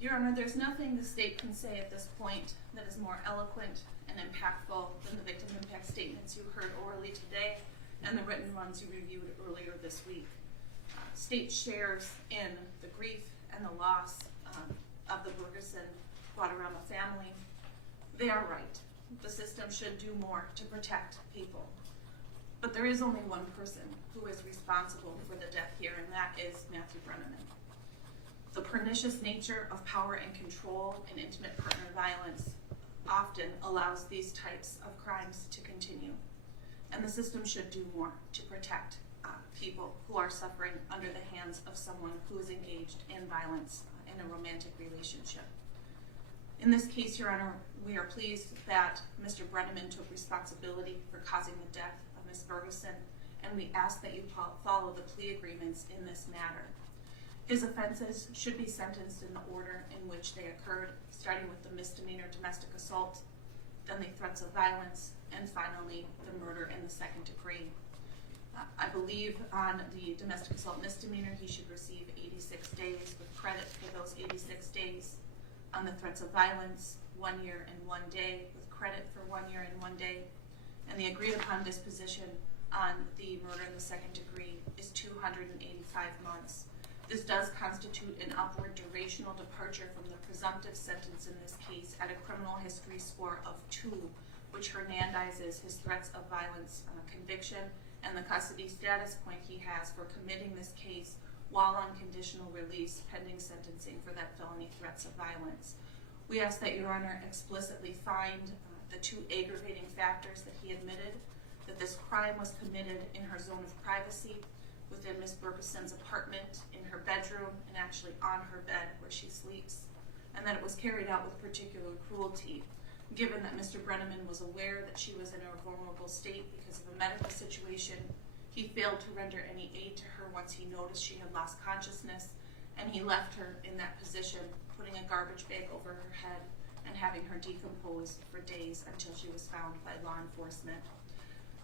Your Honor, there's nothing the state can say at this point that is more eloquent and impactful than the victim impact statements you heard orally today and the written ones you reviewed earlier this week. State shares in the grief and the loss of the Bergson-Guadarrama family. They are right. The system should do more to protect people. But there is only one person who is responsible for the death here, and that is Matthew Brenneman. The pernicious nature of power and control in intimate partner violence often allows these types of crimes to continue. And the system should do more to protect people who are suffering under the hands of someone who is engaged in violence in a romantic relationship. In this case, Your Honor, we are pleased that Mr. Brenneman took responsibility for causing the death of Ms. Bergson, and we ask that you follow the plea agreements in this matter. His offenses should be sentenced in the order in which they occurred, starting with the misdemeanor domestic assault, then the threats of violence, and finally the murder in the second degree. I believe on the domestic assault misdemeanor, he should receive 86 days with credit for those 86 days. On the threats of violence, 1 year and 1 day with credit for 1 year and 1 day. And the agreed upon disposition on the murder in the second degree is 285 months. This does constitute an upward durational departure from the presumptive sentence in this case at a criminal history score of 2, which Hernandezes his threats of violence conviction and the custody status point he has for committing this case while on conditional release pending sentencing for that felony threats of violence. We ask that Your Honor explicitly find the 2 aggravating factors that he admitted, that this crime was committed in her zone of privacy within Ms. Bergson's apartment, in her bedroom, and actually on her bed where she sleeps, and that it was carried out with particular cruelty, given that Mr. Brenneman was aware that she was in a vulnerable state because of a medical situation. He failed to render any aid to her once he noticed she had lost consciousness, and he left her in that position, putting a garbage bag over her head and having her decompose for days until she was found by law enforcement.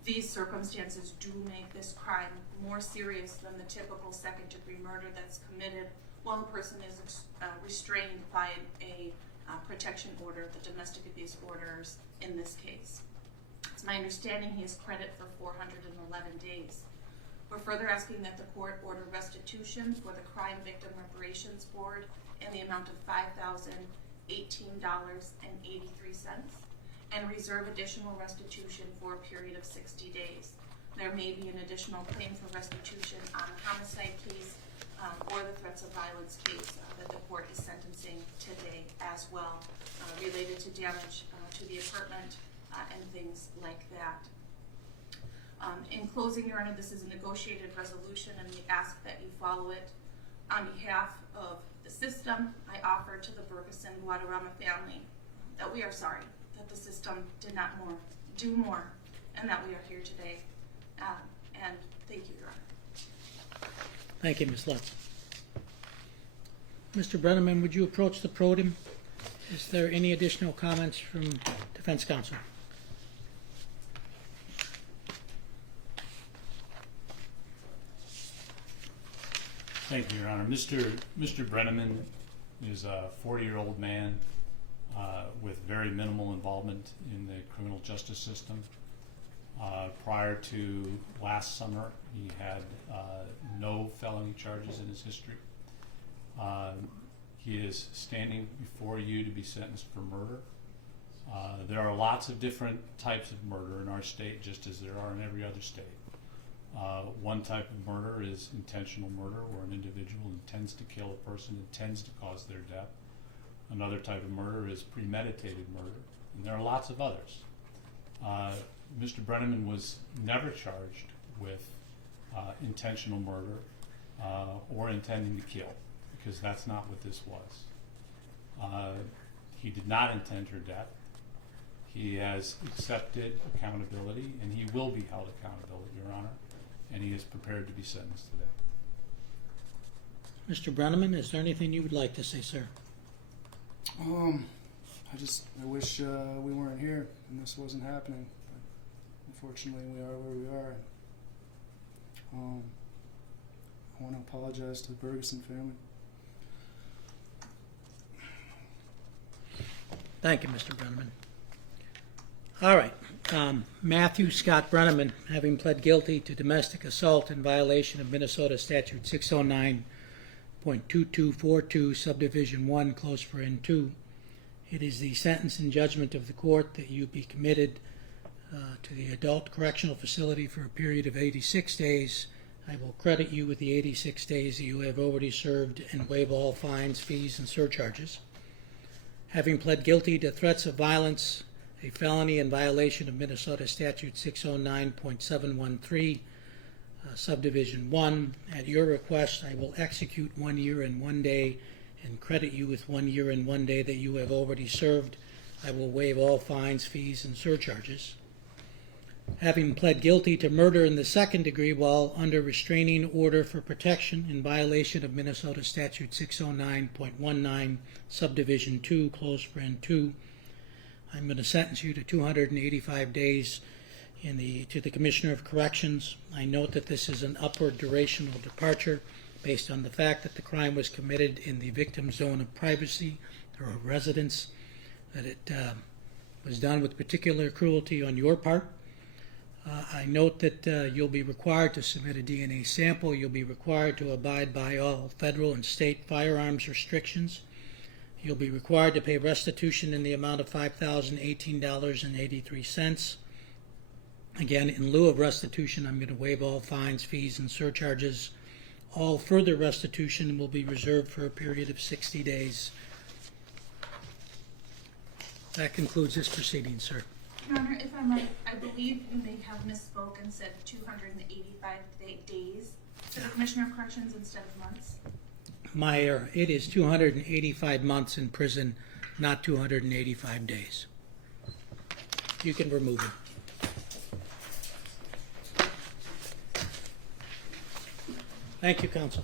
These circumstances do make this crime more serious than the typical second-degree murder that's committed while a person is restrained by a protection order, the domestic abuse orders in this case. It's my understanding he has credit for 411 days. We're further asking that the court order restitution for the Crime Victim Reparations Board in the amount of $5,018.83 and reserve additional restitution for a period of 60 days. There may be an additional claim for restitution on a homicide case or the threats of violence case that the court is sentencing today as well, related to damage to the apartment and things like that. In closing, Your Honor, this is a negotiated resolution and we ask that you follow it. On behalf of the system, I offer to the Bergson-Guadarrama family that we are sorry that the system did not do more and that we are here today. And thank you, Your Honor. Thank you, Ms. Lutz. Mr. Brenneman, would you approach the podium? Is there any additional comments from defense counsel? Thank you, Your Honor. Mr. Brenneman is a 40-year-old man with very minimal involvement in the criminal justice system. Prior to last summer, he had no felony charges in his history. He is standing before you to be sentenced for murder. There are lots of different types of murder in our state, just as there are in every other state. One type of murder is intentional murder, where an individual intends to kill a person, intends to cause their death. Another type of murder is premeditated murder, and there are lots of others. Mr. Brenneman was never charged with intentional murder or intending to kill, because that's not what this was. He did not intend her death. He has accepted accountability, and he will be held accountable, Your Honor, and he is prepared to be sentenced today. Mr. Brenneman, is there anything you would like to say, sir? I wish we weren't here and this wasn't happening. But unfortunately, we are where we are. I want to apologize to the Bergson family. Thank you, Mr. Brenneman. All right. Matthew Scott Brenneman, having pled guilty to domestic assault in violation of Minnesota Statute 609.2242, Subdivision 1, close paren 2. It is the sentence and judgment of the court that you be committed to the adult correctional facility for a period of 86 days. I will credit you with the 86 days that you have already served and waive all fines, fees, and surcharges. Having pled guilty to threats of violence, a felony in violation of Minnesota Statute 609.713, Subdivision 1, at your request, I will execute 1 year and 1 day and credit you with 1 year and 1 day that you have already served. I will waive all fines, fees, and surcharges. Having pled guilty to murder in the second degree while under restraining order for protection in violation of Minnesota Statute 609.19, Subdivision 2, close paren 2, I'm going to sentence you to 285 days to the Commissioner of Corrections. I note that this is an upward durational departure based on the fact that the crime was committed in the victim's zone of privacy or residence, that it was done with particular cruelty on your part. I note that you'll be required to submit a DNA sample. You'll be required to abide by all federal and state firearms restrictions. You'll be required to pay restitution in the amount of $5,018.83. Again, in lieu of restitution, I'm going to waive all fines, fees, and surcharges. All further restitution will be reserved for a period of 60 days. That concludes this proceeding, sir. Your Honor, if I might, I believe you may have misspoke and said 285 days to the Commissioner of Corrections instead of months. My error. It is 285 months in prison, not 285 days. You can remove him. Thank you, counsel.